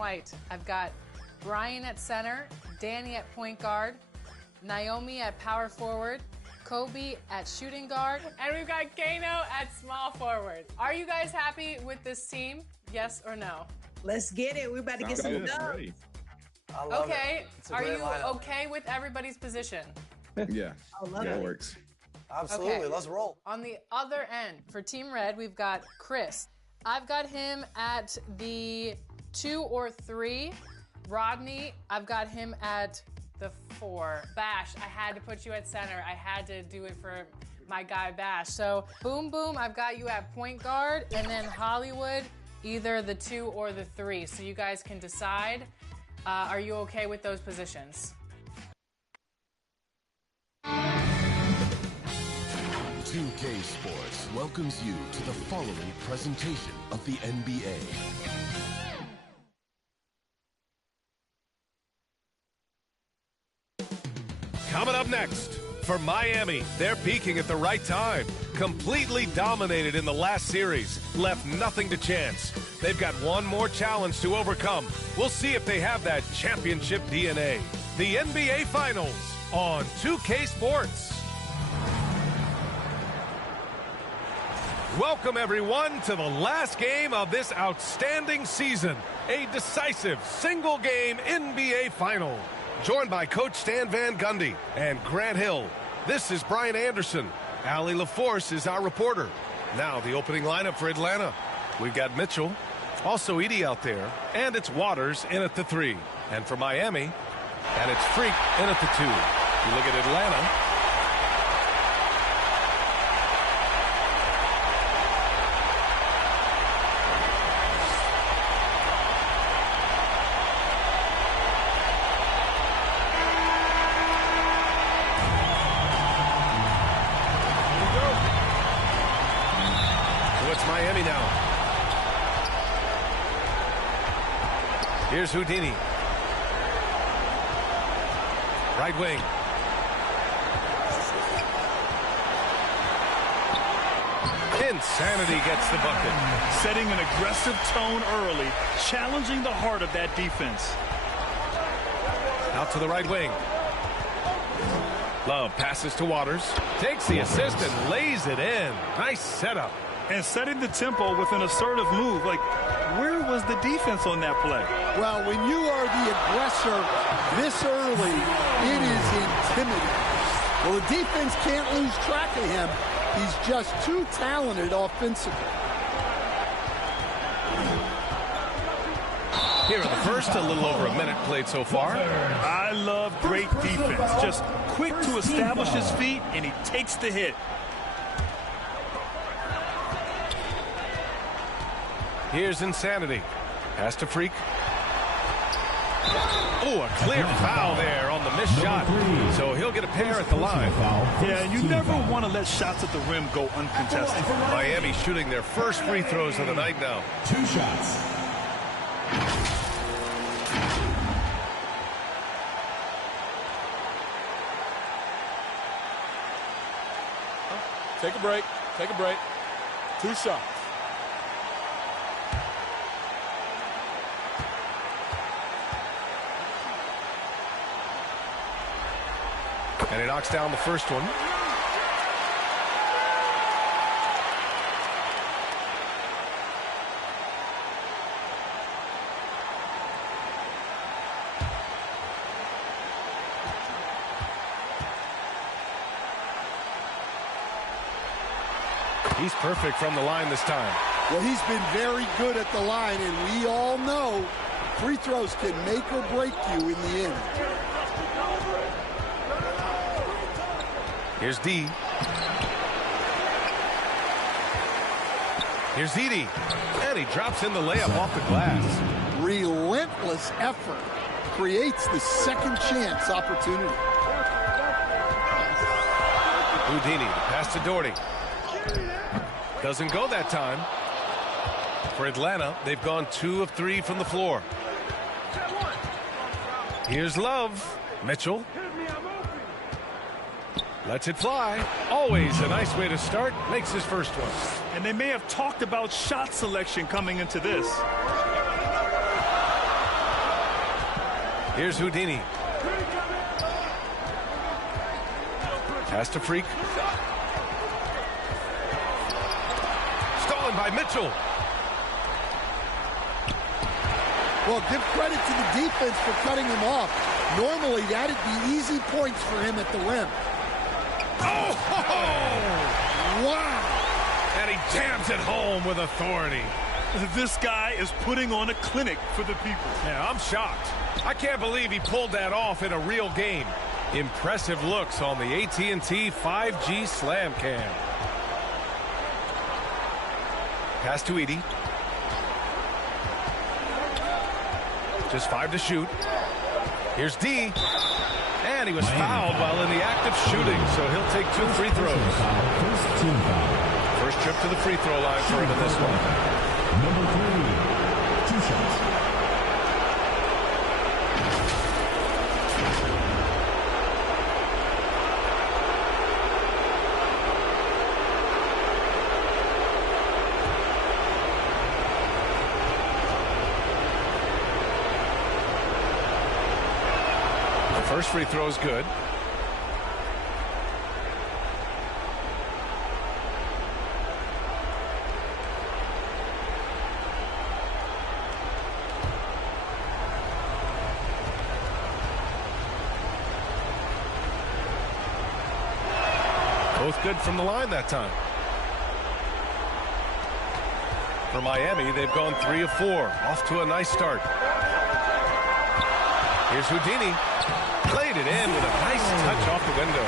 white. I've got Brian at center, Danny at point guard, Naomi at power forward, Kobe at shooting guard, and we've got Kano at small forward. Are you guys happy with this team? Yes or no? Let's get it. We're about to get some dubs. Okay. Are you okay with everybody's position? Yeah. That works. Absolutely. Okay. Let's roll. On the other end, for Team Red, we've got Chris. I've got him at the 2 or 3. Rodney, I've got him at the 4. Bash, I had to put you at center. I had to do it for my guy Bash. So Boom Boom, I've got you at point guard, and then Hollywood, either the 2 or the 3. So you guys can decide. Are you okay with those positions? 2K Sports welcomes you to the following presentation of the NBA. Coming up next, for Miami, they're peaking at the right time. Completely dominated in the last series, left nothing to chance. They've got one more challenge to overcome. We'll see if they have that championship DNA. The NBA Finals on 2K Sports. Welcome, everyone, to the last game of this outstanding season. A decisive single-game NBA Final. Joined by Coach Stan Van Gundy and Grant Hill. This is Brian Anderson. Allie LaForce is our reporter. Now the opening lineup for Atlanta. We've got Mitchell, also Edey out there, and it's Waters in at the 3. And for Miami, and it's Freak in at the 2. You look at Atlanta. Miami now. Here's Houdini. Right wing. Insanity gets the bucket. Setting an aggressive tone early, challenging the heart of that defense. Out to the right wing. Love passes to Waters. Takes the assist and lays it in. Nice setup. And setting the tempo with an assertive move. Like, where was the defense on that play? Well, when you are the aggressor this early, it is intimidating. Well, the defense can't lose track of him. He's just too talented offensively. Here in the first, a little over a minute played so far. I love great defense. Just quick to establish his feet, and he takes the hit. Here's Insanity. Pass to Freak. Oh, a clear foul there on the missed shot. So he'll get a pair at the line. Yeah, you never want to let shots at the rim go uncontested. Miami shooting their first free throws of the night now. 2 shots. Take a break. Take a break. 2 shots. And he knocks down the first one. He's perfect from the line this time. Well, he's been very good at the line, and we all know free throws can make or break you in the end. Here's D. Here's Edey. And he drops in the layup off the glass. Relentless effort creates the second chance opportunity. Houdini, pass to Doherty. Doesn't go that time. For Atlanta, they've gone 2 of 3 from the floor. Here's Love. Mitchell. Lets it fly. Always a nice way to start. Makes his first one. And they may have talked about shot selection coming into this. Here's Houdini. Pass to Freak. Stolen by Mitchell. Well, give credit to the defense for cutting him off. Normally, that'd be easy points for him at the rim. Oh! Wow! And he jams it home with authority. This guy is putting on a clinic for the people. Yeah, I'm shocked. I can't believe he pulled that off in a real game. Impressive looks on the AT&T 5G Slam Cam. Pass to Edey. Just 5 to shoot. Here's D. And he was fouled while in the act of shooting, so he'll take 2 free throws. First trip to the free throw line for him in this one. Number 3, 2 shots. The first free throw is good. Both good from the line that time. For Miami, they've gone 3 of 4. Off to a nice start. Here's Houdini. Played it in with a nice touch off the window.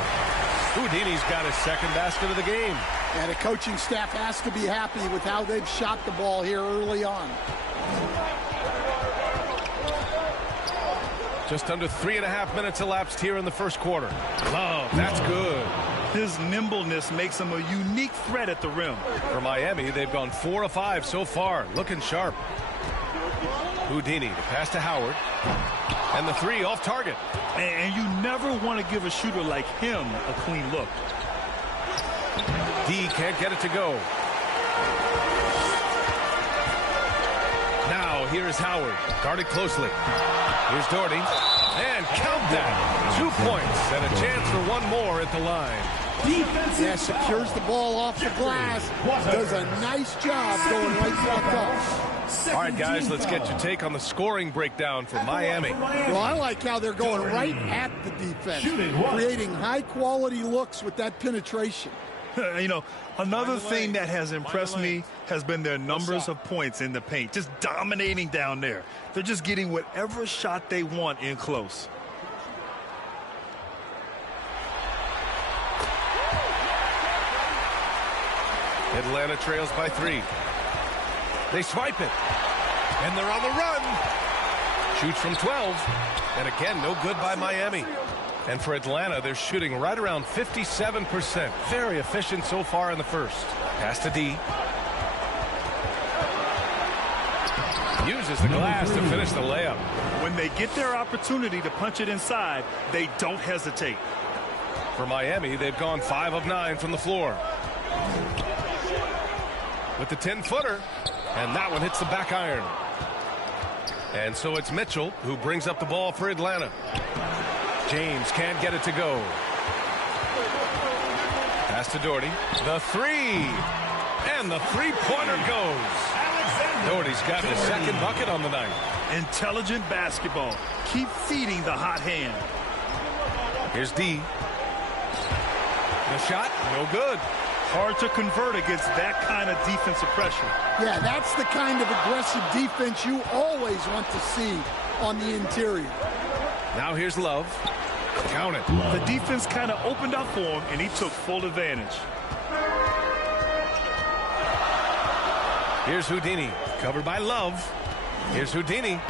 Houdini's got his second basket of the game. And the coaching staff has to be happy with how they've shot the ball here early on. Just under 3.5 minutes elapsed here in the first quarter. Love, that's good. His nimbleness makes him a unique threat at the rim. For Miami, they've gone 4 of 5 so far, looking sharp. Houdini, the pass to Howard. And the 3 off target. And you never want to give a shooter like him a clean look. D can't get it to go. Now here is Howard, guarded closely. Here's Doherty. And count that. 2 points and a chance for one more at the line. Yeah, secures the ball off the glass. Does a nice job going right back up. All right, guys, let's get your take on the scoring breakdown for Miami. Well, I like how they're going right at the defense, creating high-quality looks with that penetration. You know, another thing that has impressed me has been their numbers of points in the paint, just dominating down there. They're just getting whatever shot they want in close. Atlanta trails by 3. They swipe it. And they're on the run. Shoots from 12. And again, no good by Miami. And for Atlanta, they're shooting right around 57%. Very efficient so far in the first. Pass to D. Uses the glass to finish the layup. When they get their opportunity to punch it inside, they don't hesitate. For Miami, they've gone 5 of 9 from the floor. With the 10-footer. And that one hits the back iron. And so it's Mitchell who brings up the ball for Atlanta. James can't get it to go. Pass to Doherty. The 3. And the three-pointer goes. Doherty's got his second bucket on the night. Intelligent basketball. Keep feeding the hot hand. Here's D. The shot, no good. Hard to convert against that kind of defensive pressure. Yeah, that's the kind of aggressive defense you always want to see on the interior. Now here's Love. Count it. The defense kind of opened up for him, and he took full advantage. Here's Houdini, covered by Love. Here's Houdini.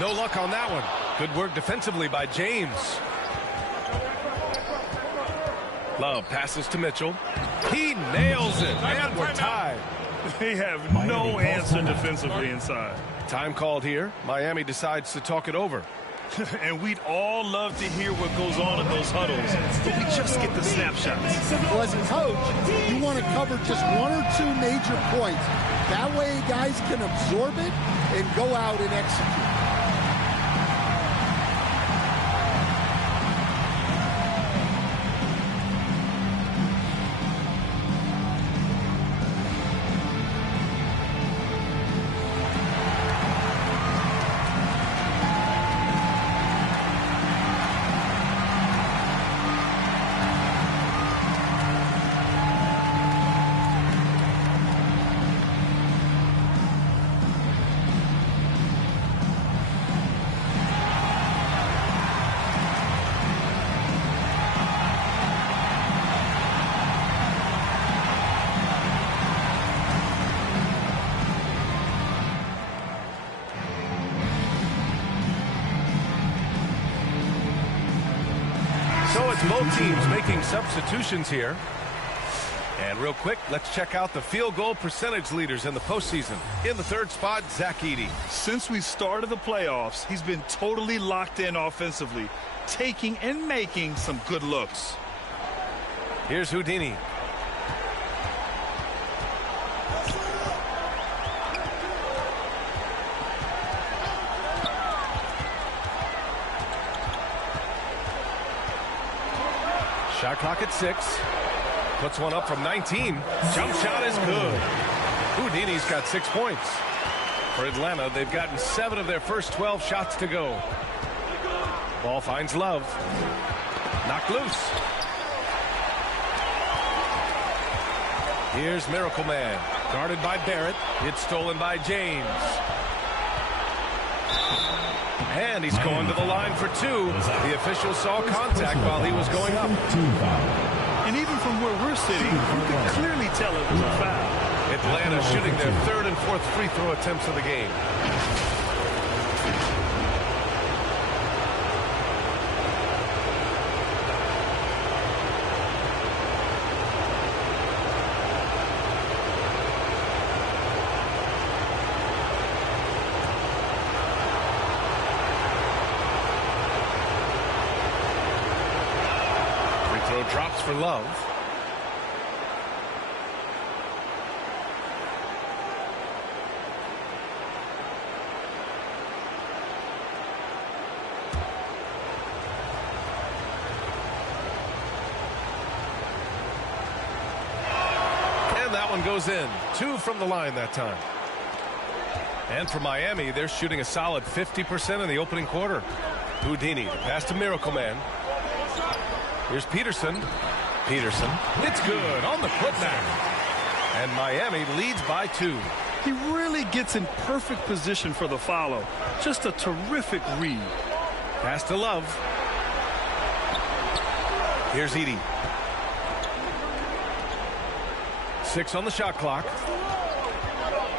No luck on that one. Good work defensively by James. Love passes to Mitchell. He nails it, and we're tied. They have no answer defensively inside. Time called here. Miami decides to talk it over. And we'd all love to hear what goes on in those huddles, but we just get the snapshots. Well, as a coach, you want to cover just 1 or 2 major points. That way guys can absorb it and go out and execute. it's both teams making substitutions here. And real quick, let's check out the field goal percentage leaders in the postseason. In the third spot, Zach Edey. Since we started the playoffs, he's been totally locked in offensively, taking and making some good looks. Here's Houdini. Shot clock at 6. Puts one up from 19. Jump shot is good. Houdini's got 6 points. For Atlanta, they've gotten 7 of their first 12 shots to go. Ball finds Love. Knocked loose. Here's Miracle Man. Guarded by Barrett. It's stolen by James. And he's going to the line for 2. The official saw contact while he was going up. And even from where we're sitting, you can clearly tell it was a foul. Atlanta shooting their 3rd and 4th free throw attempts of the game. Drops for Love. And that one goes in. 2 from the line that time. And for Miami, they're shooting a solid 50% in the opening quarter. Houdini, pass to Miracle Man. Here's Peterson. Peterson. It's good on the putback. And Miami leads by 2. He really gets in perfect position for the follow. Just a terrific read. Pass to Love. Here's Edey. 6 on the shot clock.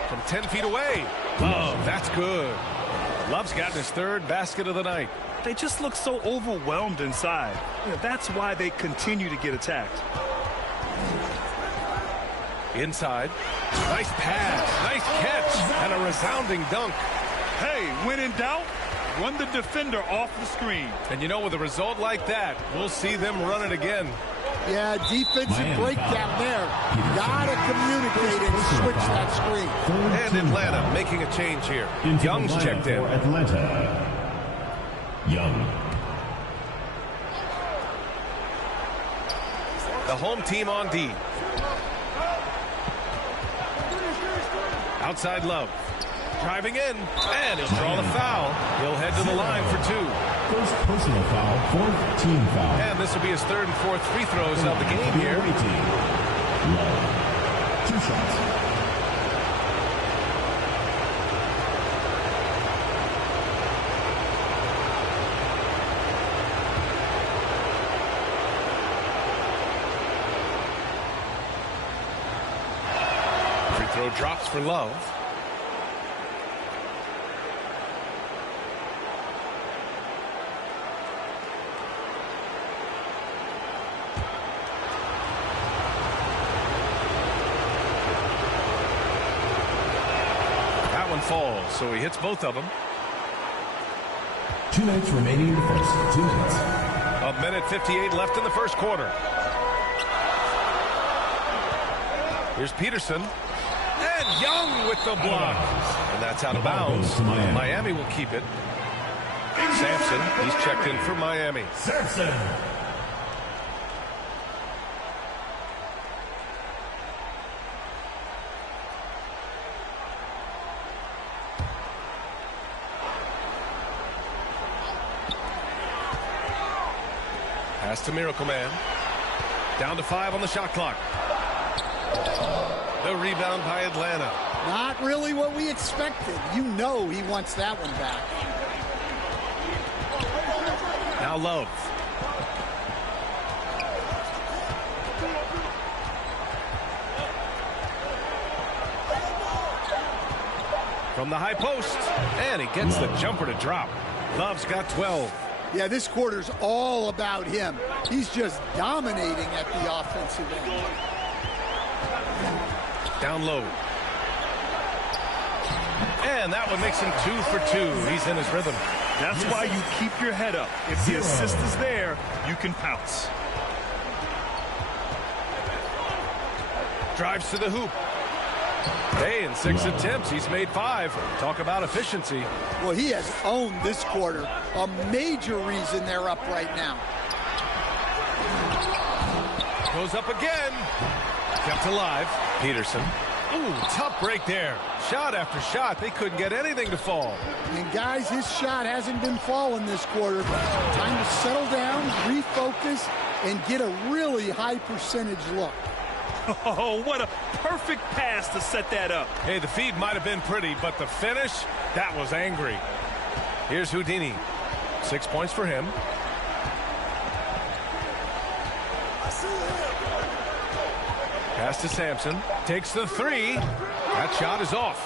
From 10 feet away. Love, that's good. Love's gotten his 3rd basket of the night. They just look so overwhelmed inside. That's why they continue to get attacked. Inside. Nice pass. Nice catch. And a resounding dunk. Hey, when in doubt, run the defender off the screen. And you know, with a result like that, we'll see them run it again. Yeah, defensive breakdown there. Gotta communicate and switch that screen. And Atlanta making a change here. Young's checked in. Atlanta. Young. The home team on D. Outside Love. Driving in. And he'll draw the foul. He'll head to the line for 2. First personal foul, 4th team foul. And this will be his 3rd and 4th free throws of the game here. Love. 2 shots. Free throw drops for Love. That one falls, so he hits both of them. 2 minutes remaining in the first. 2 minutes. 1:58 left in the first quarter. Here's Peterson. And Young with the block. And that's out of bounds. Miami will keep it. Sampson, he's checked in for Miami. Sampson. Pass to Miracle Man. Down to 5 on the shot clock. The rebound by Atlanta. Not really what we expected. You know he wants that one back. Now Love. From the high post. And he gets the jumper to drop. Love's got 12. Yeah, this quarter's all about him. He's just dominating at the offensive end. Down low. And that one makes him 2 for 2. He's in his rhythm. That's why you keep your head up. If the assist is there, you can pounce. Drives to the hoop. Hey, in 6 attempts, he's made 5. Talk about efficiency. Well, he has owned this quarter. A major reason they're up right now. Goes up again. Kept alive. Peterson. Ooh, tough break there. Shot after shot. They couldn't get anything to fall. And guys, his shot hasn't been falling this quarter. Time to settle down, refocus, and get a really high percentage look. Oh, what a perfect pass to set that up. Hey, the feed might have been pretty, but the finish, that was angry. Here's Houdini. 6 points for him. Pass to Sampson. Takes the 3. That shot is off.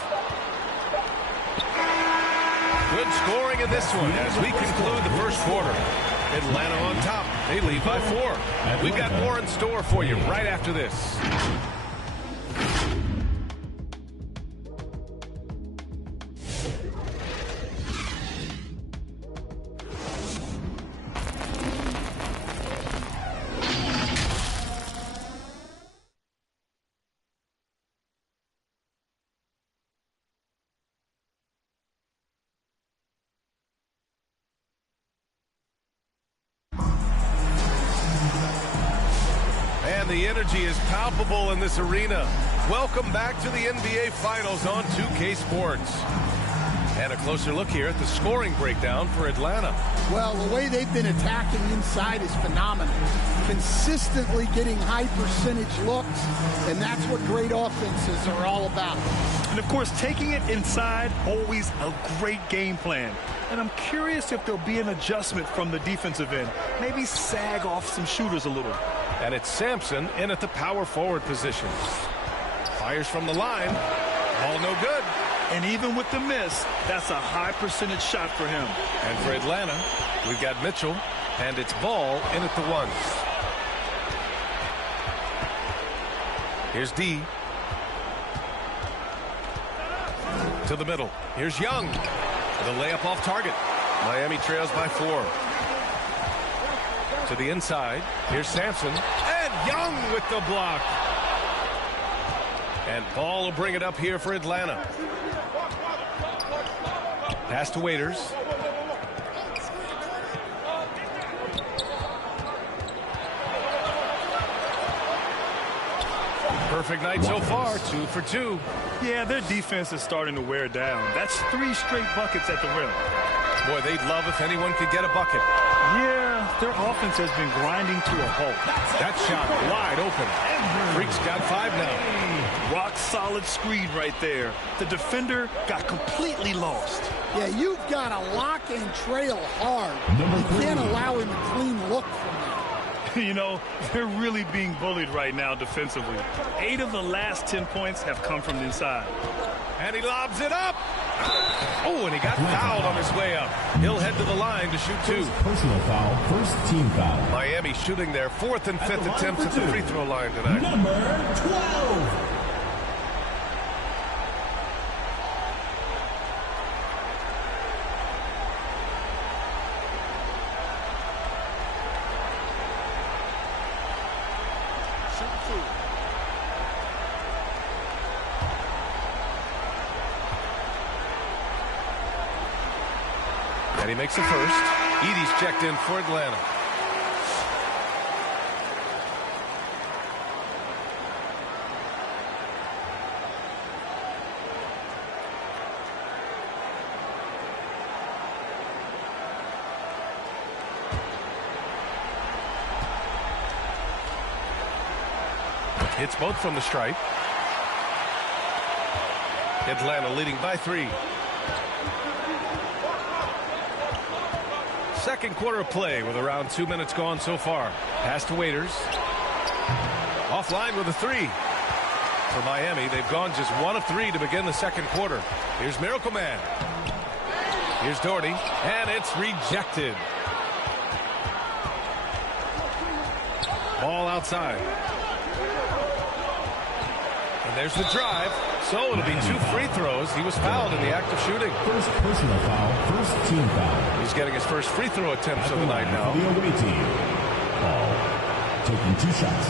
Good scoring in this one as we conclude the first quarter. Atlanta on top. They lead by 4. We've got more in store for you right after this. The energy is palpable in this arena. Welcome back to the NBA Finals on 2K Sports. And a closer look here at the scoring breakdown for Atlanta. Well, the way they've been attacking inside is phenomenal. Consistently getting high percentage looks, and that's what great offenses are all about. And, of course, taking it inside, always a great game plan. And I'm curious if there'll be an adjustment from the defensive end. Maybe sag off some shooters a little. And it's Sampson in at the power forward position. Fires from the line. All no good. And even with the miss, that's a high percentage shot for him. And for Atlanta, we've got Mitchell, and it's Ball in at the 1. Here's D. To the middle. Here's Young. The layup off target. Miami trails by 4. To the inside. Here's Sampson. And Young with the block. And Ball will bring it up here for Atlanta. Pass to Waiters. Perfect night so far, 2 for 2. Yeah, their defense is starting to wear down. That's 3 straight buckets at the rim. Boy, they'd love if anyone could get a bucket. Yeah, their offense has been grinding to a halt. That shot wide open. Freak's got 5 now. Rock solid screen right there. The defender got completely lost. Yeah, you've got to lock and trail hard. You can't allow him a clean look from that. You know, they're really being bullied right now defensively. 8 of the last 10 points have come from inside. And he lobs it up. Oh, and he got fouled on his way up. He'll head to the line to shoot 2. Personal foul, first team foul. Miami shooting their 4th and 5th attempts at the free throw line tonight. Number 12. And he makes the first. Edey's checked in for Atlanta. Hits both from the stripe. Atlanta leading by 3. Second quarter of play with around 2 minutes gone so far. Pass to Waiters. Offline with a 3. For Miami, they've gone just 1 of 3 to begin the second quarter. Here's Miracle Man. Here's Doherty, and it's rejected. Ball outside. And there's the drive. So it'll be 2 free throws. He was fouled in the act of shooting. First personal foul, first team foul. He's getting his first free throw attempts of the night now. The away team. Ball taking 2 shots.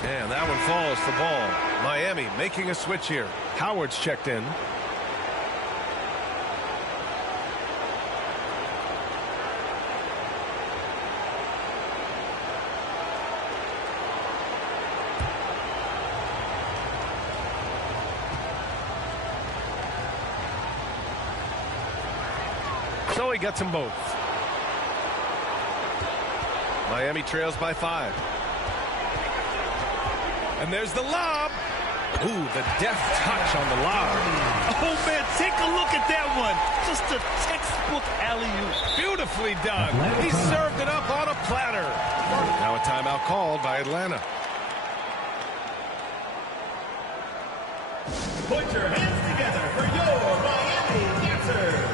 And that one falls for ball. Miami making a switch here. Howard's checked in. So he gets them both. Miami trails by 5. And there's the lob. Ooh, the deft touch on the lob. Oh, man, take a look at that one. Just a textbook alley-oop. Beautifully done. He served it up on a platter. Now a timeout called by Atlanta. Put your hands together for your Miami Dancers.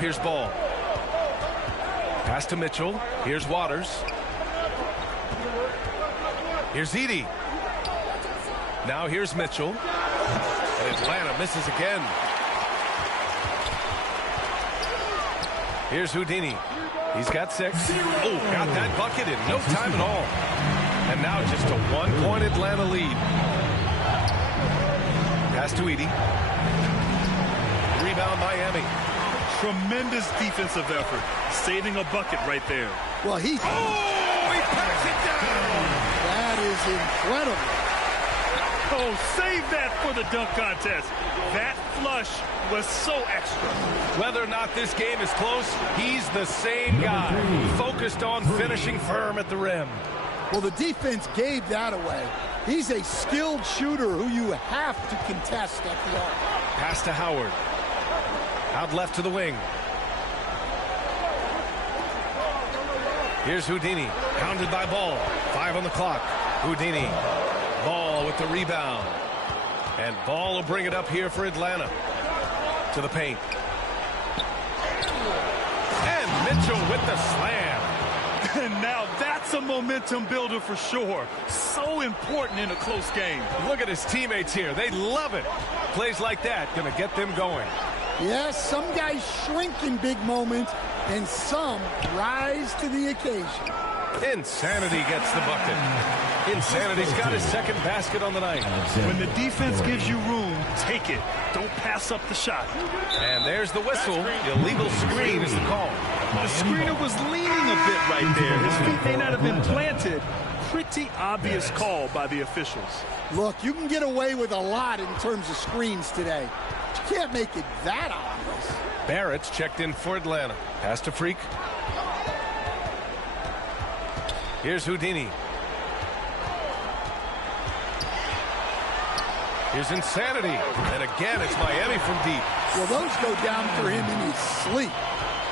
Here's Ball. Pass to Mitchell. Here's Waters. Here's Edey. Now here's Mitchell. And Atlanta misses again. Here's Houdini. He's got 6. Oh, got that bucket in no time at all. And now just a 1-point Atlanta lead. Pass to Edey. Rebound Miami. Tremendous defensive effort, saving a bucket right there. Well, he packs it down. That is incredible. Oh, save that for the dunk contest. That flush was so extra. Whether or not this game is close, he's the same guy, focused on finishing firm at the rim. Well, the defense gave that away. He's a skilled shooter who you have to contest at the arc. Pass to Howard. Out left to the wing. Here's Houdini. Pounded by Ball. 5 on the clock. Houdini. Ball with the rebound. And Ball will bring it up here for Atlanta. To the paint. And Mitchell with the slam. And now that's a momentum builder for sure. So important in a close game. Look at his teammates here. They love it. Plays like that going to get them going. Yes, some guys shrink in big moments, and some rise to the occasion. Insanity gets the bucket. Insanity's got his second basket on the night. When the defense gives you room, take it. Don't pass up the shot. And there's the whistle. Illegal screen is the call. The screener was leaning a bit right there. His feet may not have been planted. Pretty obvious call by the officials. Look, you can get away with a lot in terms of screens today. You can't make it that obvious. Barrett's checked in for Atlanta. Pass to Freak. Here's Houdini. Here's Insanity. And again, it's Miami from deep. Well, those go down for him in his sleep.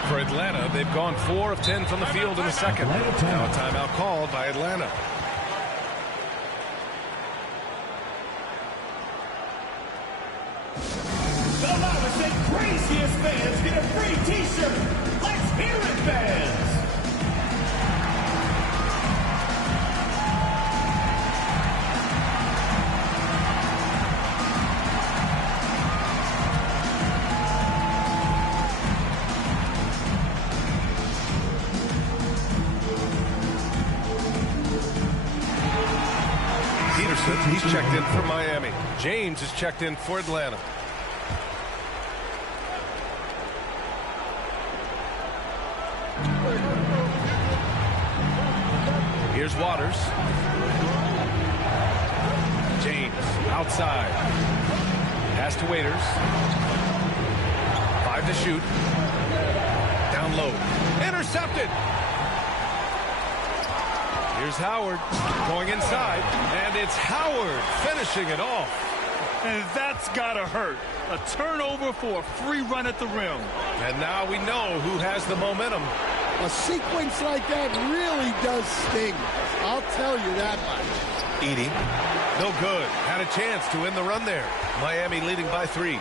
For Atlanta, they've gone 4 of 10 from the field in the second. Now a timeout called by Atlanta. is checked in for Miami. James is checked in for Atlanta. Here's Waters. James outside. Pass to Waiters. 5 to shoot. Down low. Intercepted. Here's Howard going inside, and it's Howard finishing it off. And that's gotta hurt. A turnover for a free run at the rim. And now we know who has the momentum. A sequence like that really does sting. I'll tell you that much. Edey. No good. Had a chance to win the run there. Miami leading by 3.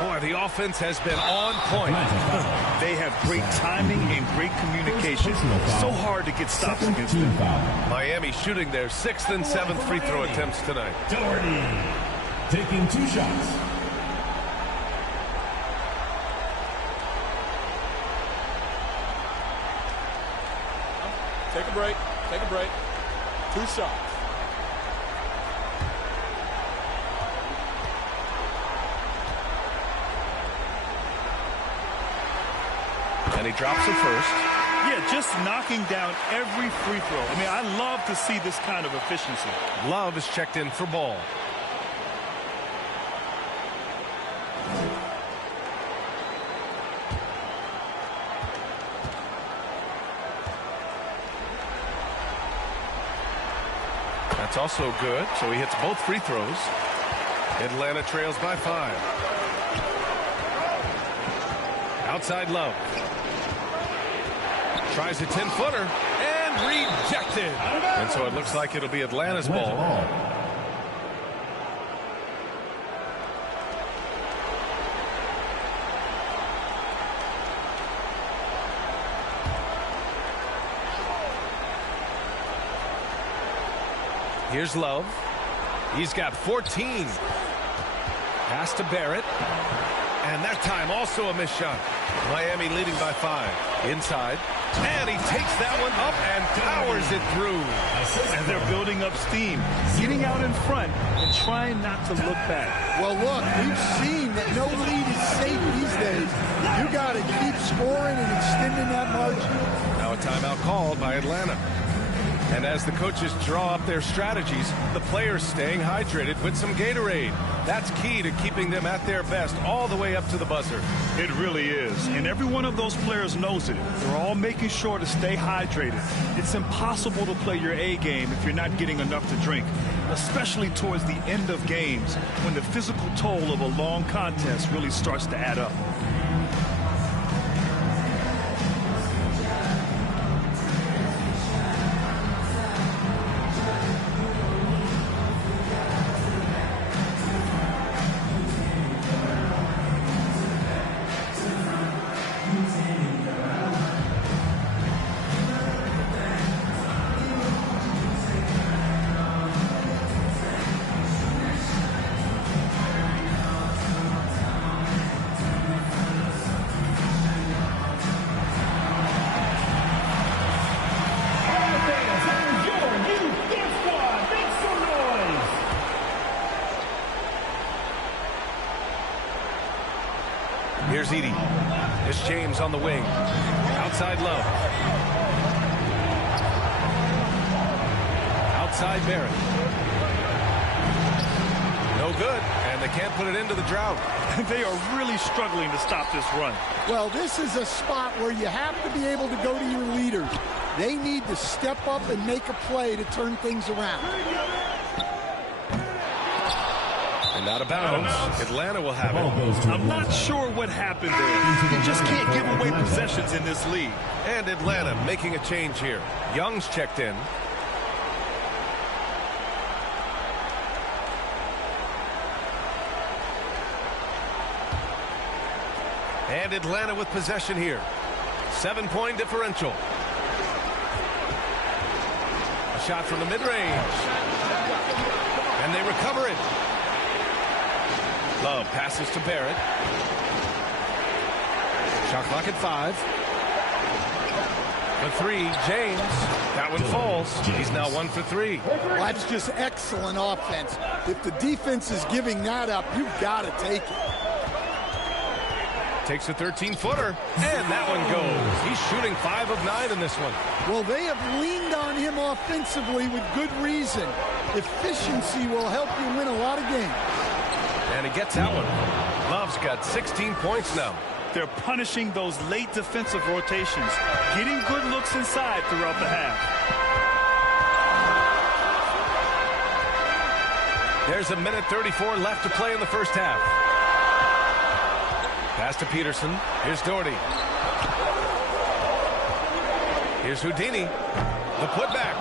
Boy, the offense has been on point. They have great timing and great communication. So hard to get stops against them. Miami shooting their 6th and 7th free throw attempts tonight. Doherty taking 2 shots. Take a break. Take a break. 2 shots. And he drops it first. Yeah, just knocking down every free throw. I mean, I love to see this kind of efficiency. Love is checked in for Ball. That's also good, so he hits both free throws. Atlanta trails by 5. Outside Love. Tries a 10-footer and rejected. And so it looks like it'll be Atlanta's ball. Here's Love. He's got 14. Pass to Barrett. And that time also a missed shot. Miami leading by 5. Inside. And he takes that one up and powers it through. And they're building up steam, getting out in front and trying not to look back. Well, look, we've seen that no lead is safe these days. You got to keep scoring and extending that margin. Now a timeout called by Atlanta. And as the coaches draw up their strategies, the players staying hydrated with some Gatorade. That's key to keeping them at their best all the way up to the buzzer. It really is. And every one of those players knows it. They're all making sure to stay hydrated. It's impossible to play your A game if you're not getting enough to drink, especially towards the end of games when the physical toll of a long contest really starts to add up. Here's Edey. It's James on the wing. Outside Love. Outside Barrett. No good, and they can't put it into the drought. They are really struggling to stop this run. Well, this is a spot where you have to be able to go to your leaders. They need to step up and make a play to turn things around. And out of bounds, Atlanta will have it. I'm not sure what happened there. You just can't give away possessions in this league. And Atlanta making a change here. Young's checked in. And Atlanta with possession here. 7-point differential. A shot from the mid-range. And they recover it. Love passes to Barrett. Shot clock at 5. The three, James. That one falls. He's now 1 for 3. Well, that's just excellent offense. If the defense is giving that up, you've got to take it. Takes a 13-footer, and that one goes. He's shooting 5 of 9 in this one. Well, they have leaned on him offensively with good reason. Efficiency will help you win a lot of games. And he gets that one. Love's got 16 points now. They're punishing those late defensive rotations, getting good looks inside throughout the half. There's a minute 34 left to play in the first half. Pass to Peterson. Here's Doherty. Here's Houdini. The putback.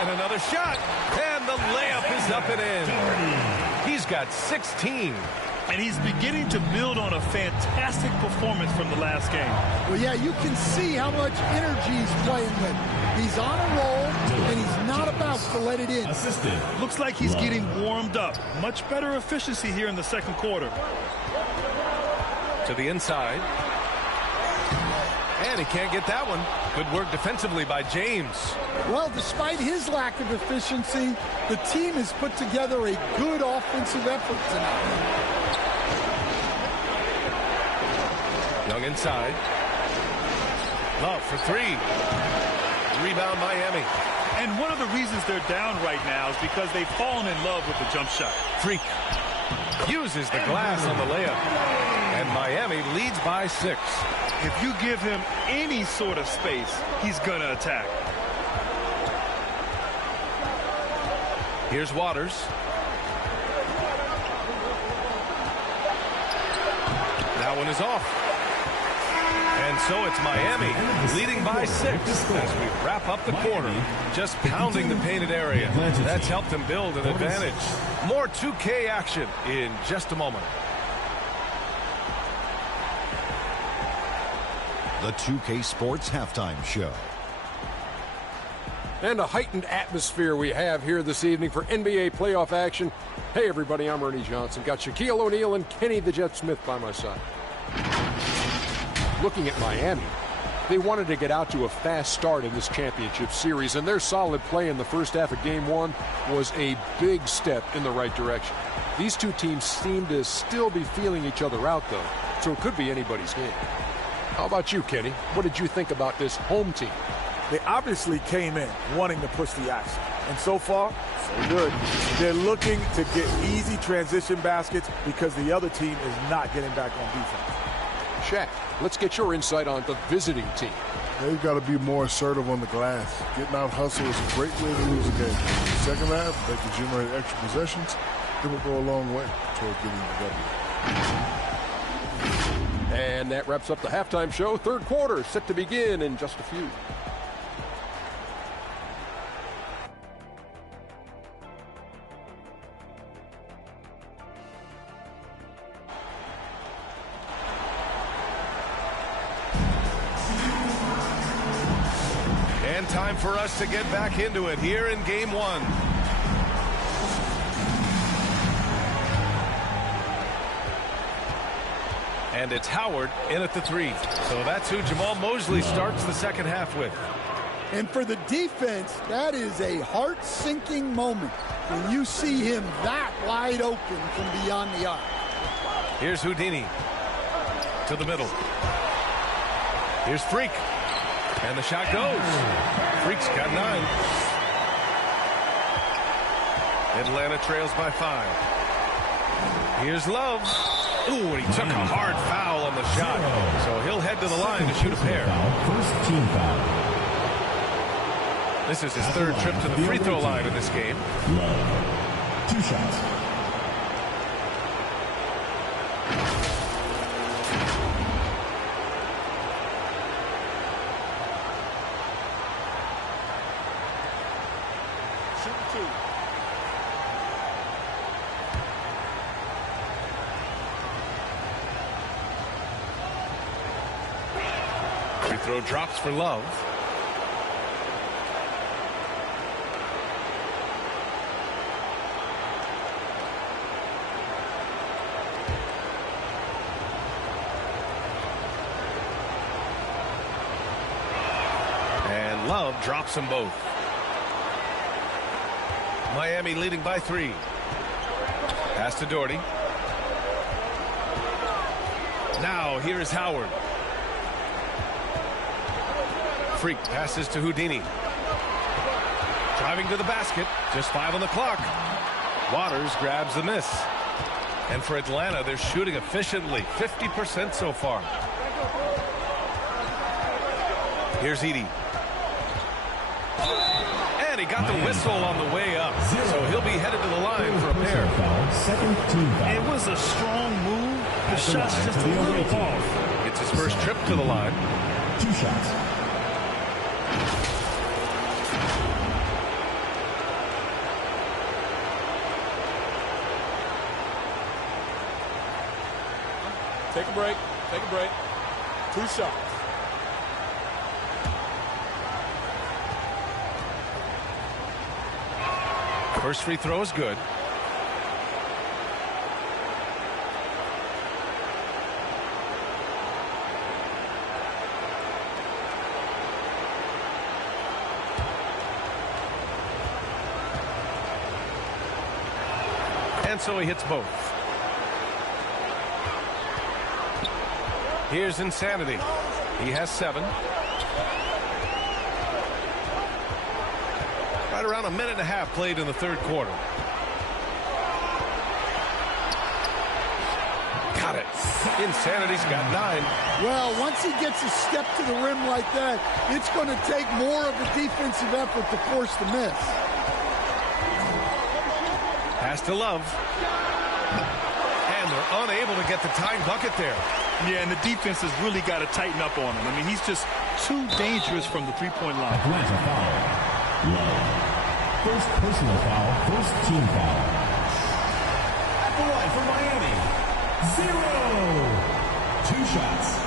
And another shot. And the layup is up and in. He's got 16. And he's beginning to build on a fantastic performance from the last game. Well, yeah, you can see how much energy he's playing with. He's on a roll, and he's not about to let it in. Looks like he's getting warmed up. Much better efficiency here in the second quarter. To the inside. And he can't get that one. Good work defensively by James. Well, despite his lack of efficiency, the team has put together a good offensive effort tonight. Young inside. Love for 3. Rebound Miami. And one of the reasons they're down right now is because they've fallen in love with the jump shot. Freak uses the glass on the layup. And Miami leads by 6. If you give him any sort of space, he's going to attack. Here's Waters. That one is off. And so it's Miami leading by 6 as we wrap up the quarter. Just pounding the painted area. That's helped them build an advantage. More 2K action in just a moment. The 2K Sports Halftime Show. And a heightened atmosphere we have here this evening for NBA playoff action. Hey, everybody, I'm Ernie Johnson. Got Shaquille O'Neal and Kenny the Jet Smith by my side. Looking at Miami, they wanted to get out to a fast start in this championship series, and their solid play in the first half of Game 1 was a big step in the right direction. These two teams seem to still be feeling each other out, though, so it could be anybody's game. How about you, Kenny? What did you think about this home team? They obviously came in wanting to push the action. And so far, so good. They're looking to get easy transition baskets because the other team is not getting back on defense. Shaq, let's get your insight on the visiting team. They've got to be more assertive on the glass. Getting out hustle is a great way to lose a game. Second half, they can generate extra possessions. It will go a long way toward getting the W. And that wraps up the halftime show. Third quarter set to begin in just a few. And time for us to get back into it here in Game 1. And it's Howard in at the 3. So that's who Jamal Mosley starts the second half with. And for the defense, that is a heart-sinking moment when you see him that wide open from beyond the arc. Here's Houdini to the middle. Here's Freak. And the shot goes. Freak's got 9. Atlanta trails by 5. Here's Love. Ooh, and he took a hard foul on the shot. So he'll head to the line to shoot a pair. First team foul. This is his third trip to the free throw line in this game. Love. 2 shots. Free throw drops for Love. Drops them both. Miami leading by 3. Pass to Doherty. Now here is Howard. Freak passes to Houdini. Driving to the basket. Just 5 on the clock. Waters grabs the miss. And for Atlanta, they're shooting efficiently. 50% so far. Here's Edey. And he got the whistle on the way up. So he'll be headed to the line for a pair. It was a strong move. The shot's just a little off. It's his first trip to the line. 2 shots. Take a break. Take a break. 2 shots. First free throw is good. And so he hits both. Here's Insanity. He has 7. Right around a minute and a half played in the third quarter. Got it. Insanity's got 9. Well, once he gets a step to the rim like that, it's going to take more of a defensive effort to force the miss. Pass to Love. And they're unable to get the tying bucket there. Yeah, and the defense has really got to tighten up on him. I mean, he's just too dangerous from the three-point line. Atlanta foul. Love. First personal foul, first team foul. At the line for Miami. 0. 2 shots.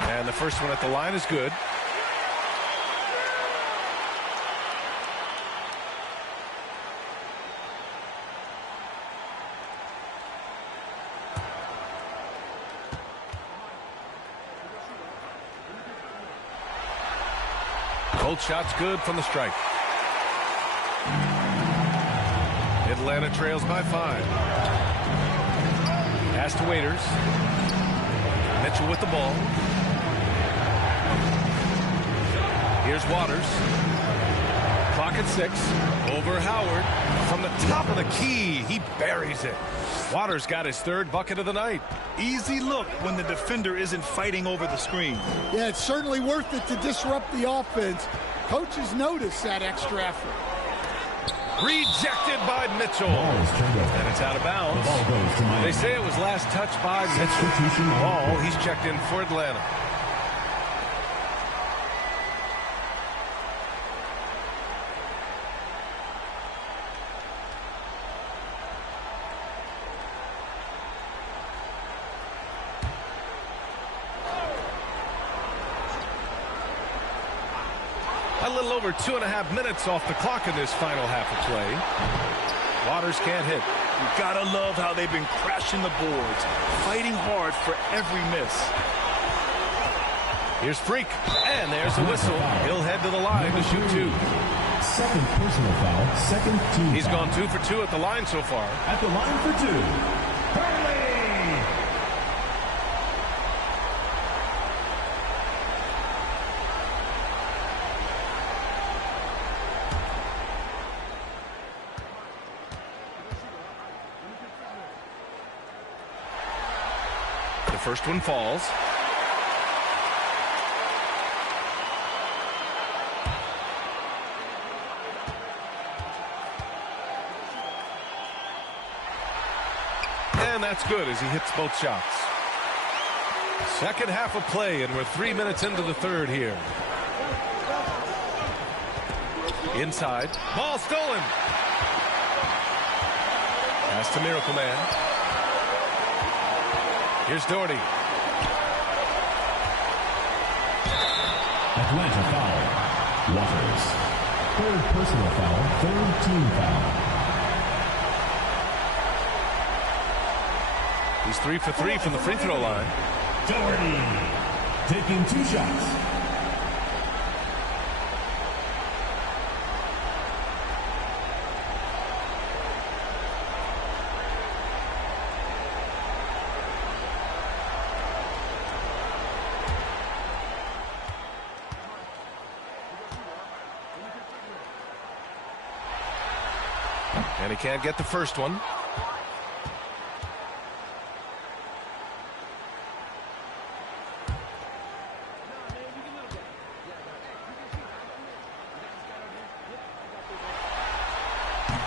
And the first one at the line is good. Both shots good from the stripe. Atlanta trails by 5. Pass to Waiters. Mitchell with the ball. Here's Waters. Clock at 6. Over Howard. From the top of the key, he buries it. Waters got his 3rd bucket of the night. Easy look when the defender isn't fighting over the screen. Yeah, it's certainly worth it to disrupt the offense. Coaches notice that extra effort. Rejected by Mitchell. And it's out of bounds. They say it was last touched by Mitchell. Ball, he's checked in for Atlanta. A little over 2.5 minutes off the clock in this final half of play. Waters can't hit. You gotta love how they've been crashing the boards, fighting hard for every miss. Here's Freak, and there's the whistle. He'll head to the line to shoot 2. Second personal foul, second team He's foul. gone 2 for 2 at the line so far. At the line for 2. Hurley! The first one falls. And that's good as he hits both shots. Second half of play, and we're 3 minutes into the third here. Inside. Ball stolen. Pass to Miracle Man. Here's Doherty. Atlanta foul. Waters. Third personal foul. Third team foul. He's 3 for 3 from the free throw line. Doherty taking 2 shots. And he can't get the first one.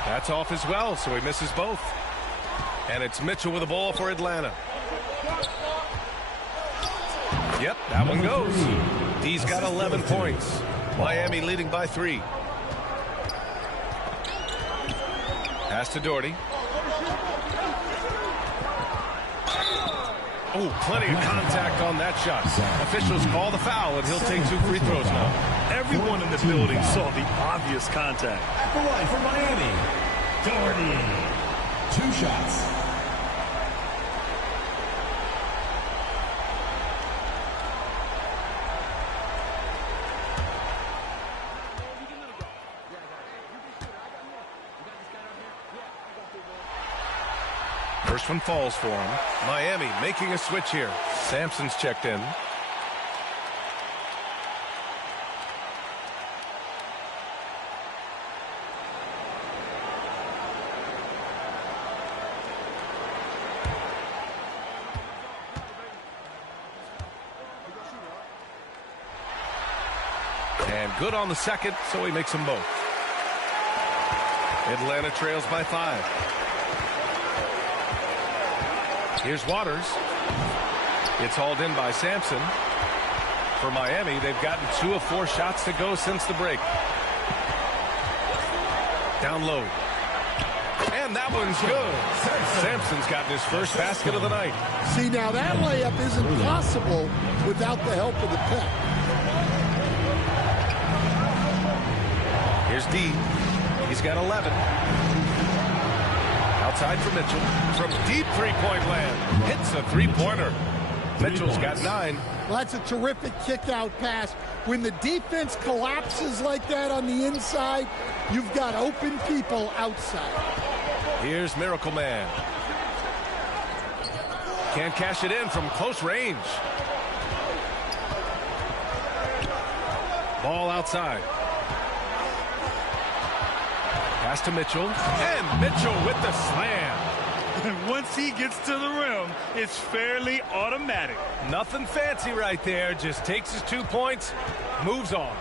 That's off as well, so he misses both. And it's Mitchell with the ball for Atlanta. Yep, that one goes. D's got 11 points. Miami leading by 3. Pass to Doherty. Oh, plenty of contact on that shot. Officials call the foul, and he'll take 2 free throws now. Everyone in the building saw the obvious contact. At the line for Miami, Doherty. 2 shots. First one falls for him. Miami making a switch here. Sampson's checked in. And good on the second, so he makes them both. Atlanta trails by 5. Here's Waters. It's hauled in by Sampson. For Miami, they've gotten 2 of 4 shots to go since the break. Down low. And that one's good. Sampson's gotten his first basket of the night. See, now that layup isn't possible without the help of the pep. Here's D. He's got 11. Outside for Mitchell. From deep three-point land. Hits a three-pointer. Mitchell's got 9. Well, that's a terrific kick-out pass. When the defense collapses like that on the inside, you've got open people outside. Here's Miracle Man. Can't cash it in from close range. Ball outside. Pass to Mitchell. And Mitchell with the slam. Once he gets to the rim, it's fairly automatic. Nothing fancy right there. Just takes his 2 points, moves on.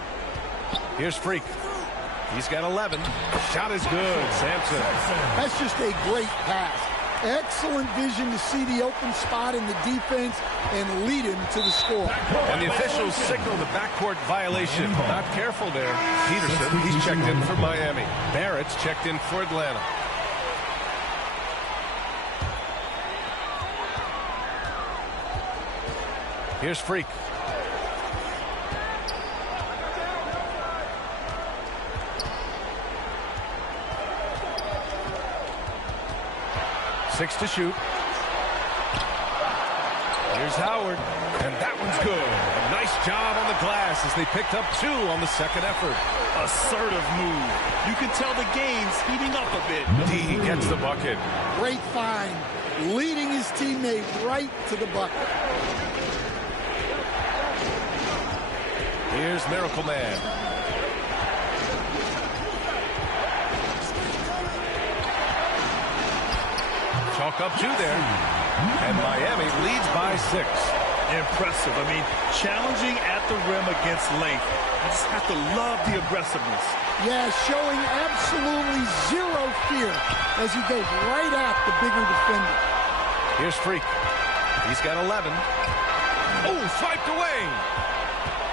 Here's Freak. He's got 11. Shot is good. Sampson. That's just a great pass. Excellent vision to see the open spot in the defense and lead him to the score. And the officials signal the backcourt violation. Not careful there. Peterson, he's checked in for Miami. Barrett's checked in for Atlanta. Here's Freak. Six to shoot. Here's Howard. And that one's good. A nice job on the glass as they picked up 2 on the second effort. Assertive move. You can tell the game's heating up a bit. D gets the bucket. Great find. Leading his teammate right to the bucket. Here's Miracle Man. Chalk up 2 there. And Miami leads by 6. Impressive. I mean, challenging at the rim against length. I just have to love the aggressiveness. Yeah, showing absolutely zero fear as he goes right at the bigger defender. Here's Freak. He's got 11. Oh, swiped away.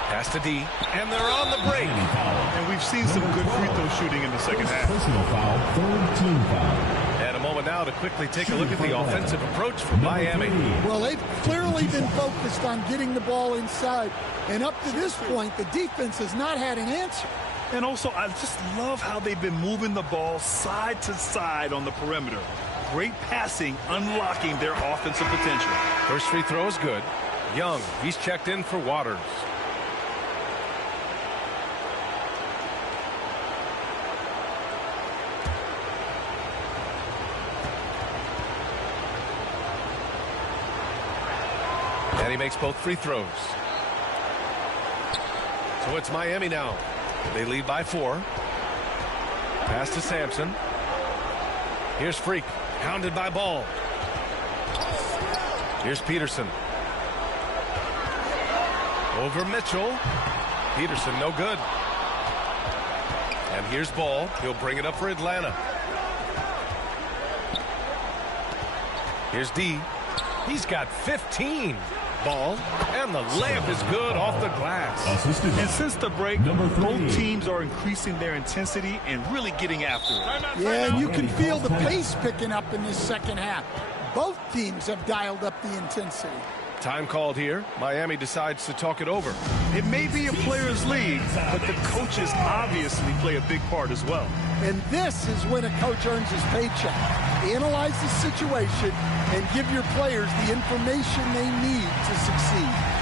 Pass to D. And they're on the break. And we've seen some good free throw shooting in the second half. Personal foul, 3rd team foul. And a moment now to quickly take a look at the offensive approach for Miami. Well, they've clearly been focused on getting the ball inside. And up to this point, the defense has not had an answer. And also, I just love how they've been moving the ball side to side on the perimeter. Great passing, unlocking their offensive potential. First free throw is good. Young, he's checked in for Waters. And he makes both free throws. So it's Miami now. They lead by 4. Pass to Sampson. Here's Freak, hounded by Ball. Here's Peterson. Over Mitchell. Peterson no good. And here's Ball. He'll bring it up for Atlanta. Here's D. He's got 15. Ball, and the layup is good off the glass. And since the break, both teams are increasing their intensity and really getting after it. Yeah, and you can feel the pace picking up in this second half. Both teams have dialed up the intensity. Time called here. Miami decides to talk it over. It may be a players' league, but the coaches obviously play a big part as well. And this is when a coach earns his paycheck. Analyze the situation and give your players the information they need to succeed.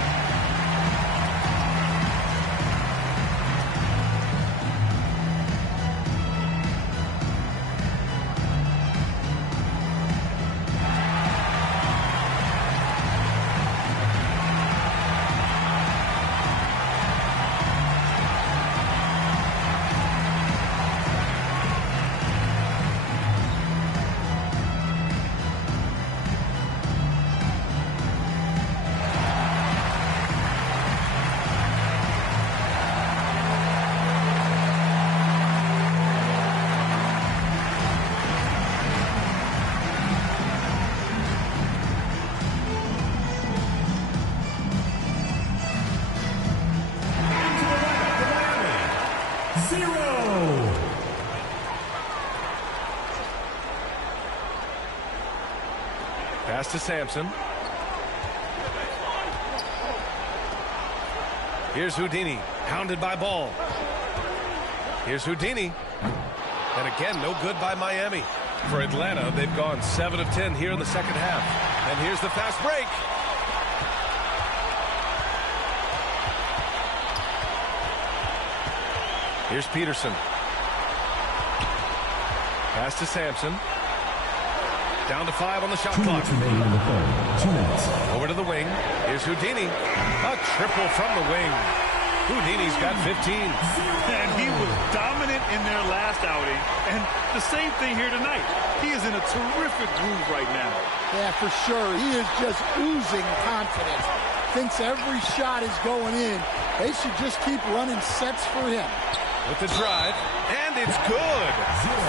Pass to Sampson. Here's Houdini, hounded by Ball. Here's Houdini. And again, no good by Miami. For Atlanta, they've gone 7 of 10 here in the second half. And here's the fast break. Here's Peterson. Pass to Sampson. Down to 5 on the shot clock. 2 minutes remaining in the third. 2 minutes. Over to the wing. Here's Houdini. A triple from the wing. Houdini's got 15. And he was dominant in their last outing. And the same thing here tonight. He is in a terrific groove right now. Yeah, for sure. He is just oozing confidence. Thinks every shot is going in. They should just keep running sets for him. With the drive, and it's good.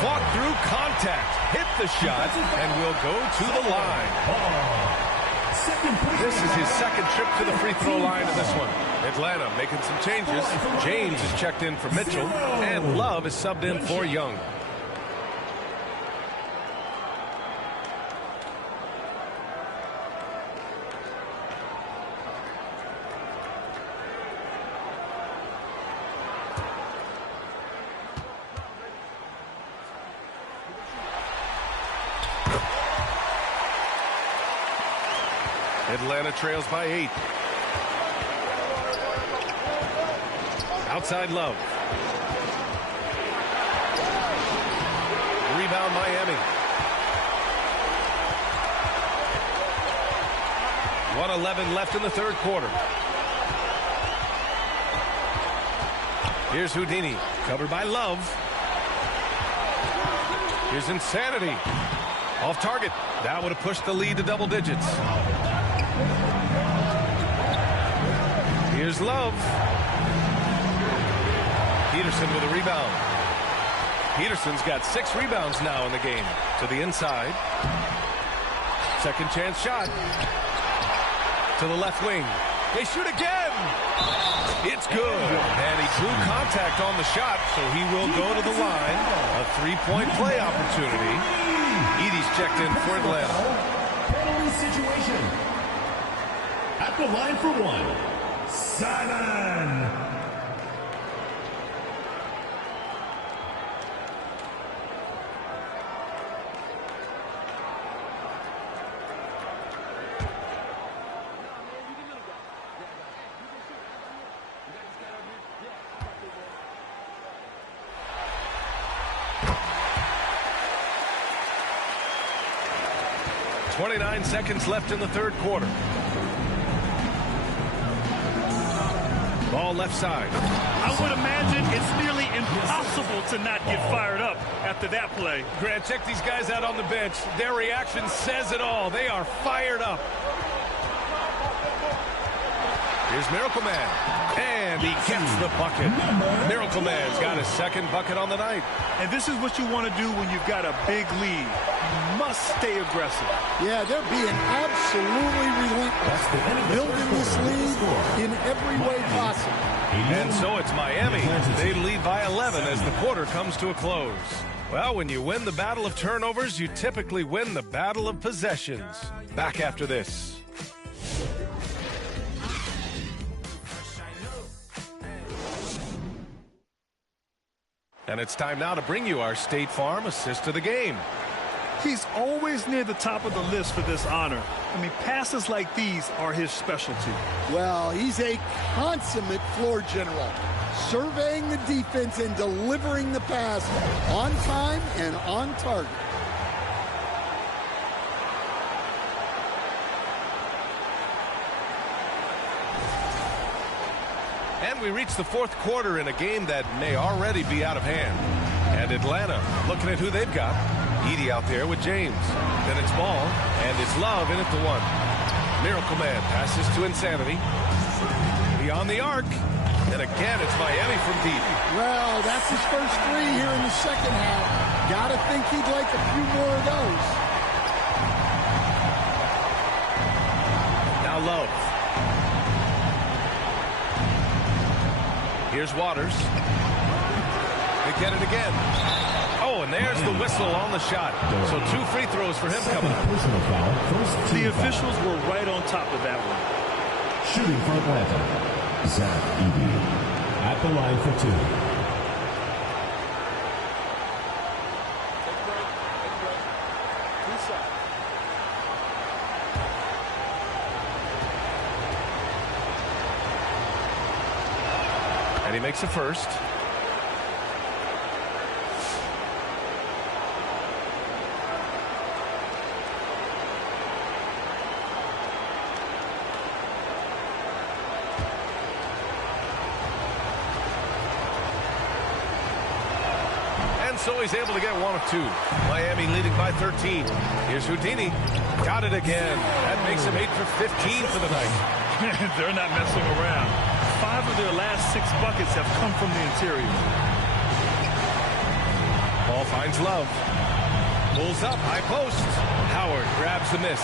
Fought through contact, hit the shot, and will go to the line. This is his second trip to the free throw line in this one. Atlanta making some changes. James is checked in for Mitchell, and Love is subbed in for Young. Atlanta trails by 8. Outside Love. Rebound Miami. 1:11 left in the third quarter. Here's Houdini, covered by Love. Here's Insanity. Off target. That would have pushed the lead to double digits. Here's Love. Peterson with a rebound. Peterson's got 6 rebounds now in the game. To the inside. Second chance shot. To the left wing. They shoot again. It's good. And he drew contact on the shot, so he will go to the line. A 3-point play opportunity. Edey's checked in for Atlanta. Penalty situation. At the line for one, Simon. .29 seconds left in the third quarter. Ball left side. I would imagine it's nearly impossible to not get fired up after that play. Grant, check these guys out on the bench. Their reaction says it all. They are fired up. Here's Miracle Man, and he gets the bucket. Miracle Man's got his second bucket on the night. And this is what you want to do when you've got a big lead. You must stay aggressive. Yeah, they're being absolutely relentless, building this lead in every way possible. And so it's Miami. They lead by 11 as the quarter comes to a close. Well, when you win the battle of turnovers, you typically win the battle of possessions. Back after this. And it's time now to bring you our State Farm assist of the game. He's always near the top of the list for this honor. I mean, passes like these are his specialty. Well, he's a consummate floor general, surveying the defense and delivering the pass on time and on target. And we reach the fourth quarter in a game that may already be out of hand. And Atlanta looking at who they've got. Edey out there with James. Then it's Ball, and it's Love in at the one. Miracle Man passes to Insanity. Beyond the arc. And again, it's Miami from deep. Well, that's his first three here in the second half. Gotta think he'd like a few more of those. Now Love. Here's Waters. They get it again. Oh, and there's the whistle on the shot. So 2 free throws for him coming up. The officials were right on top of that one. Shooting for Atlanta, Zach Edey. At the line for two. And he makes a first. And so he's able to get one of two. Miami leading by 13. Here's Houdini. Got it again. That makes him 8 for 15 for the night. They're not messing around. 5 of their last 6 buckets have come from the interior. Ball finds Love. Pulls up, high post. Howard grabs the miss.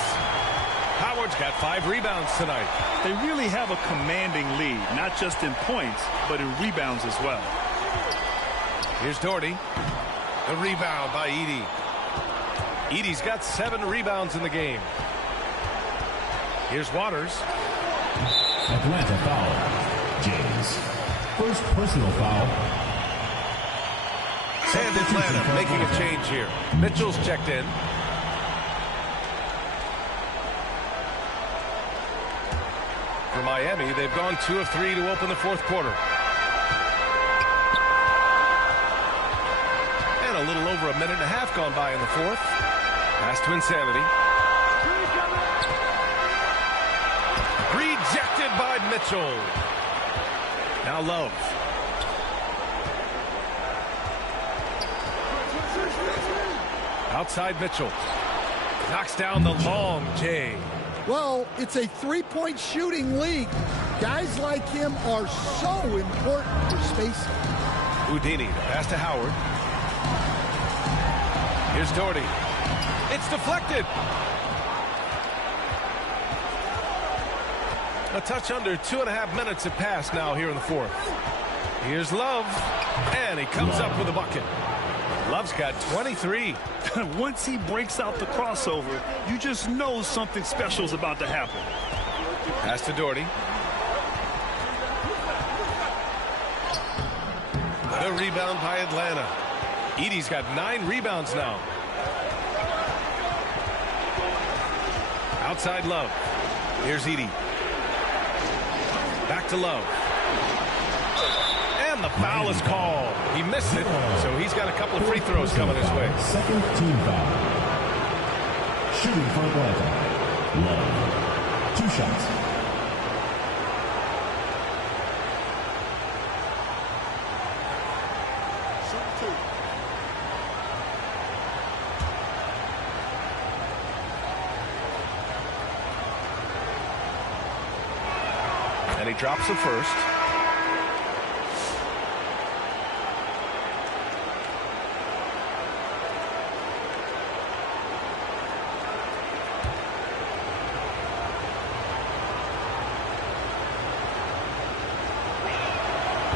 Howard's got 5 rebounds tonight. They really have a commanding lead, not just in points, but in rebounds as well. Here's Doherty. The rebound by Edey. Edey's got 7 rebounds in the game. Here's Waters. Atlanta foul. James. First personal foul. And Atlanta making a change here. Mitchell's checked in. For Miami, they've gone 2 of 3 to open the fourth quarter. And a little over a minute and a half gone by in the fourth. Pass to Insanity. Rejected by Mitchell. Now Love. Outside Mitchell. Knocks down the long J. Well, it's a three-point shooting league. Guys like him are so important for spacing. Houdini, the pass to Howard. Here's Doherty. It's deflected. A touch under 2.5 minutes have passed now here in the fourth. Here's Love, and he comes up with a bucket. Love's got 23. Once he breaks out the crossover, you just know something special is about to happen. Pass to Doherty. The rebound by Atlanta. Edey's got 9 rebounds now. Outside Love. Here's Edey. Back to Love. And the foul is called. He missed it, so he's got a couple of free throws coming his way. Second team foul. Shooting for Atlanta. Love. 2 shots. And he drops the first.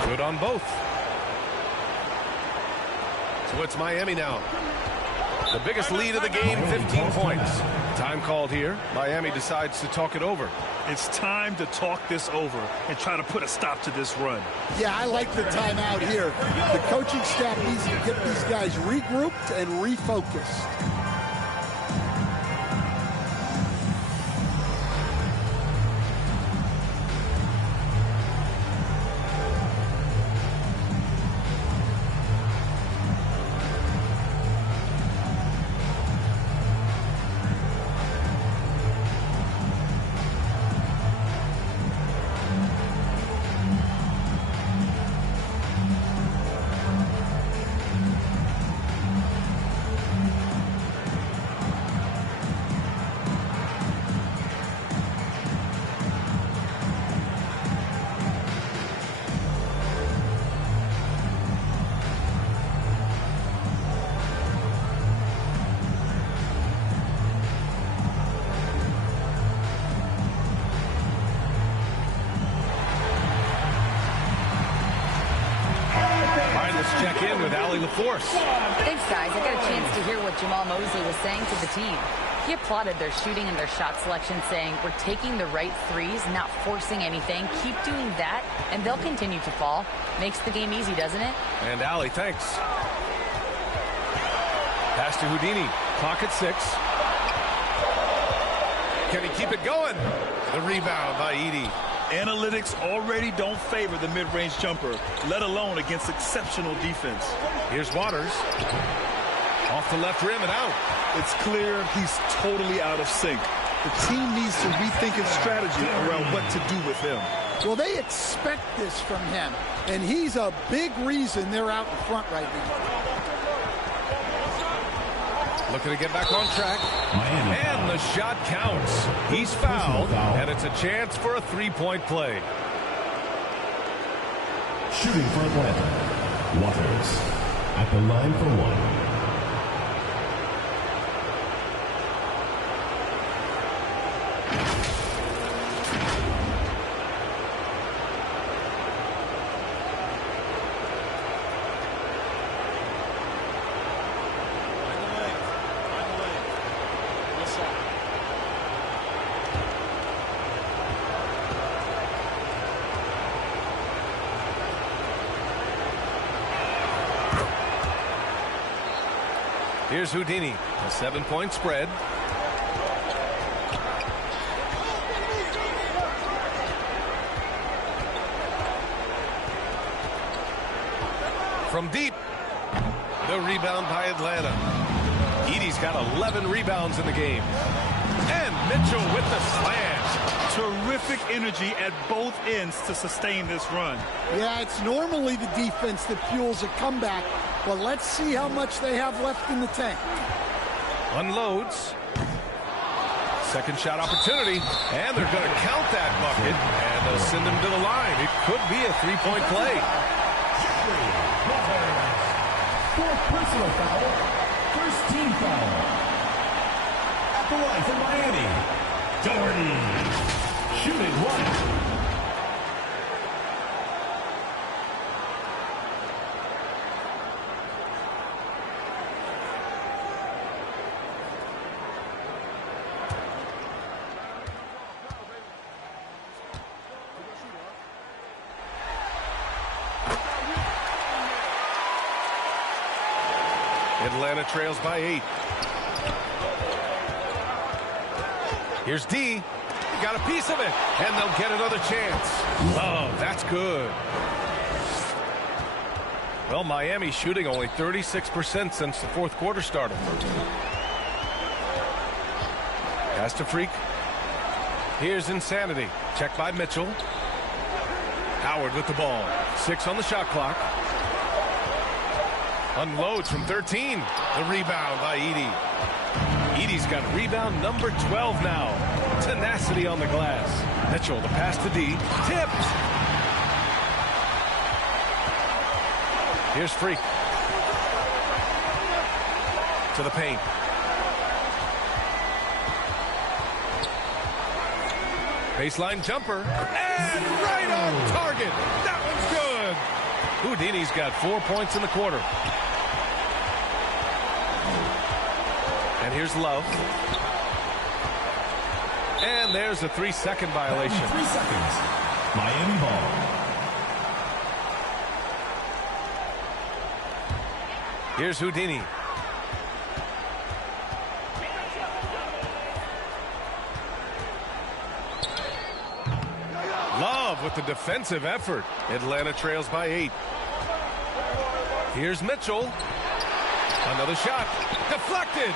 Good on both. So it's Miami now. The biggest lead of the game, 15 points. Time called here. Miami decides to talk it over. It's time to talk this over and try to put a stop to this run. Yeah, I like the timeout here. The coaching staff needs to get these guys regrouped and refocused. Check in with Allie LaForce. Thanks, guys. I got a chance to hear what Jamal Mosley was saying to the team. He applauded their shooting and their shot selection, saying, we're taking the right threes, not forcing anything. Keep doing that, and they'll continue to fall. Makes the game easy, doesn't it? And Allie, thanks. Pass to Houdini. Clock at 6. Can he keep it going? The rebound by Edey. Analytics already don't favor the mid-range jumper, let alone against exceptional defense. Here's Waters. Off the left rim and out. It's clear he's totally out of sync. The team needs to rethink its strategy around what to do with him. Well, they expect this from him, and he's a big reason they're out in front right now. Looking to get back on track. And the shot counts. He's fouled, and it's a chance for a three-point play. Shooting for Atlanta. Waters at the line for one. Here's Houdini, a 7-point spread. From deep, the rebound by Atlanta. Edey's got 11 rebounds in the game. And Mitchell with the slam. Terrific energy at both ends to sustain this run. Yeah, it's normally the defense that fuels a comeback, but let's see how much they have left in the tank. Unloads. Second shot opportunity, and they're going to count that bucket, and they'll send him to the line. It could be a three-point play. Fourth personal foul, first team foul. At the line for Miami, Doherty. Shooting one. trails by 8. Here's D. He got a piece of it, and they'll get another chance. Oh, that's good. Well, Miami shooting only 36% since the fourth quarter started. Pass to Freak. Here's Insanity. Check by Mitchell. Howard with the ball. 6 on the shot clock. Unloads from 13. The rebound by Edey. Edey's got rebound number 12 now. Tenacity on the glass. Mitchell, the pass to D. Tipped. Here's Freak. To the paint. Baseline jumper. And right on target. That one's good. Houdini's got 4 points in the quarter. And here's Love. And there's a 3-second violation. 3 seconds. Miami ball. Here's Houdini. Love with the defensive effort. Atlanta trails by 8. Here's Mitchell. Another shot. Deflected.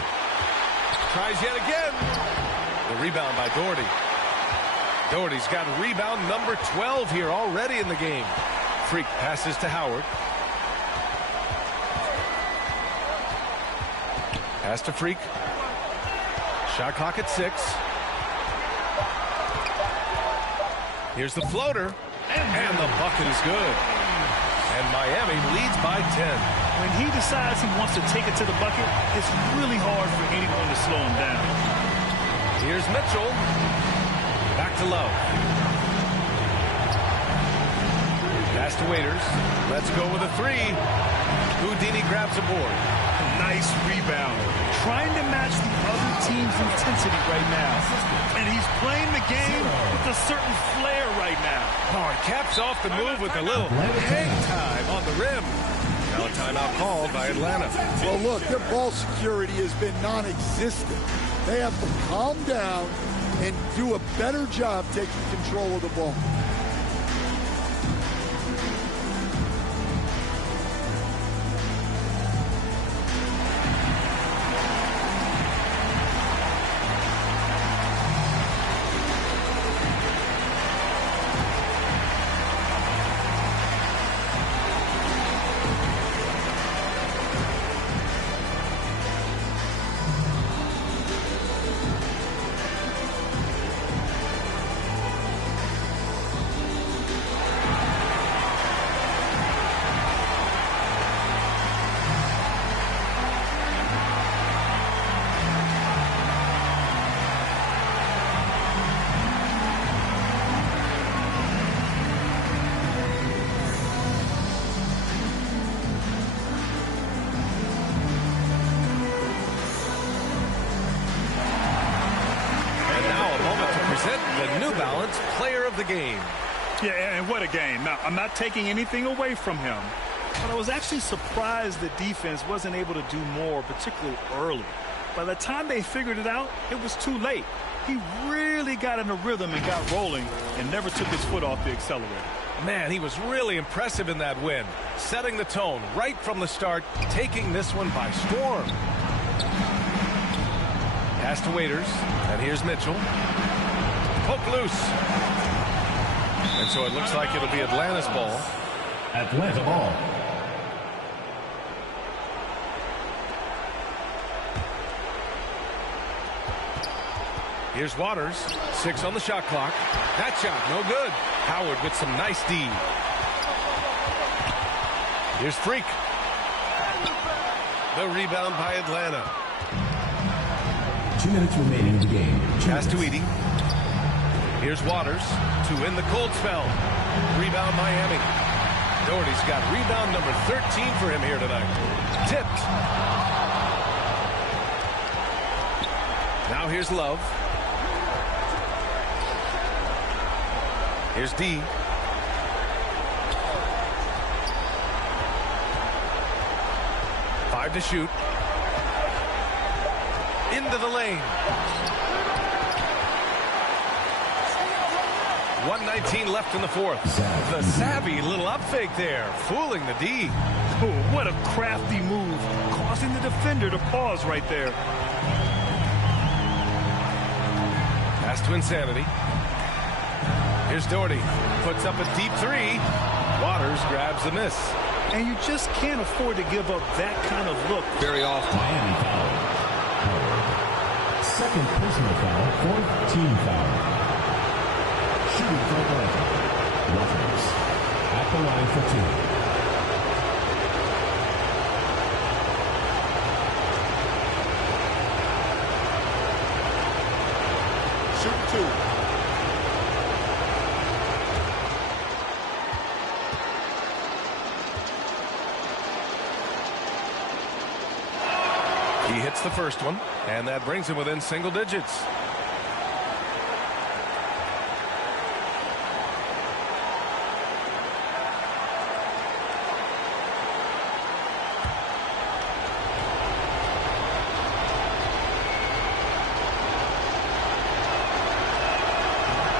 Tries yet again. The rebound by Doherty. Doherty's got rebound number 12 here already in the game. Freak passes to Howard. Pass to Freak. Shot clock at 6. Here's the floater. And the bucket is good. And Miami leads by 10. When he decides he wants to take it to the bucket, it's really hard for anyone to slow him down. Here's Mitchell. Back to Love. Pass to Waiters. Let's go with a 3. Houdini grabs a board. Nice rebound. Trying to match the other team's intensity right now. And he's playing the game with a certain flair right now. Oh, and caps off the move with a little hang time on the rim. Now a timeout called by Atlanta. Well, look, their ball security has been non-existent. They have to calm down and do a better job taking control of the ball. Game. Yeah, and what a game. Now, I'm not taking anything away from him, but I was actually surprised the defense wasn't able to do more, particularly early. By the time they figured it out, it was too late. He really got in a rhythm and got rolling and never took his foot off the accelerator. Man, he was really impressive in that win, setting the tone right from the start, taking this one by storm. Pass to Waiters, and here's Mitchell. Poke loose. And so it looks like it'll be Atlanta's ball. Atlanta ball. Here's Waters. 6 on the shot clock. That shot, no good. Howard with some nice D. Here's Freak. The rebound by Atlanta. 2 minutes remaining in the game. Pass to Edey. Here's Waters to win the cold spell. Rebound Miami. Doherty's got rebound number 13 for him here tonight. Tipped. Now here's Love. Here's D. Five to shoot. into the lane. 1:19 left in the fourth. The savvy little up fake there, fooling the D. Oh, what a crafty move, causing the defender to pause right there. Pass to Insanity. Here's Doherty. Puts up a deep three. Waters grabs the miss. And you just can't afford to give up that kind of look very often. Miami foul. Second personal foul, fourth team foul. Shooting for Atlanta. Waters at the line for 2. He hits the first one, and that brings him within single digits.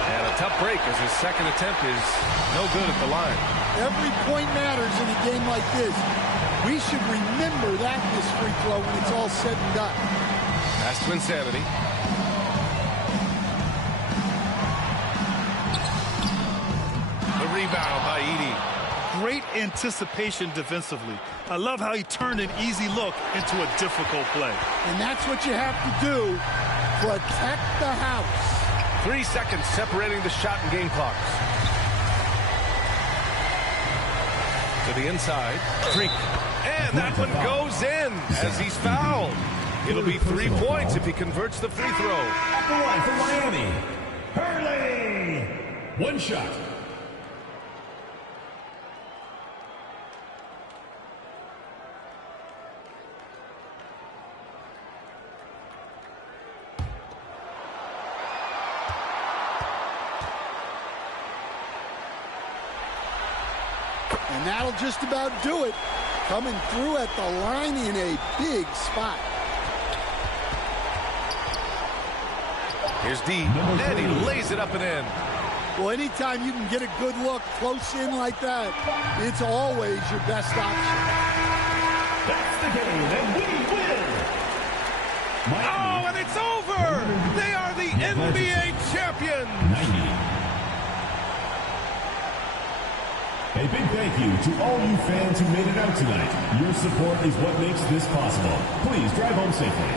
And a tough break as his second attempt is no good at the line. Every point matters in a game like this. We should remember that this free throw when it's all said and done. Pass to Insanity. The rebound by Edey. Great anticipation defensively. I love how he turned an easy look into a difficult play. And that's what you have to do. Protect the house. 3 seconds separating the shot and game clocks. To the inside. Freak. And that one goes in as he's fouled. It'll be 3 points if he converts the free throw. At the line for Miami, Hurley. One shot. And that'll just about do it. Coming through at the line in a big spot. Here's D, and he lays it up and in. Well, anytime you can get a good look close in like that, it's always your best option. That's the game, and we win. Oh, and it's over! They are the NBA champions! 90. A big thank you to all you fans who made it out tonight. Your support is what makes this possible. Please drive home safely.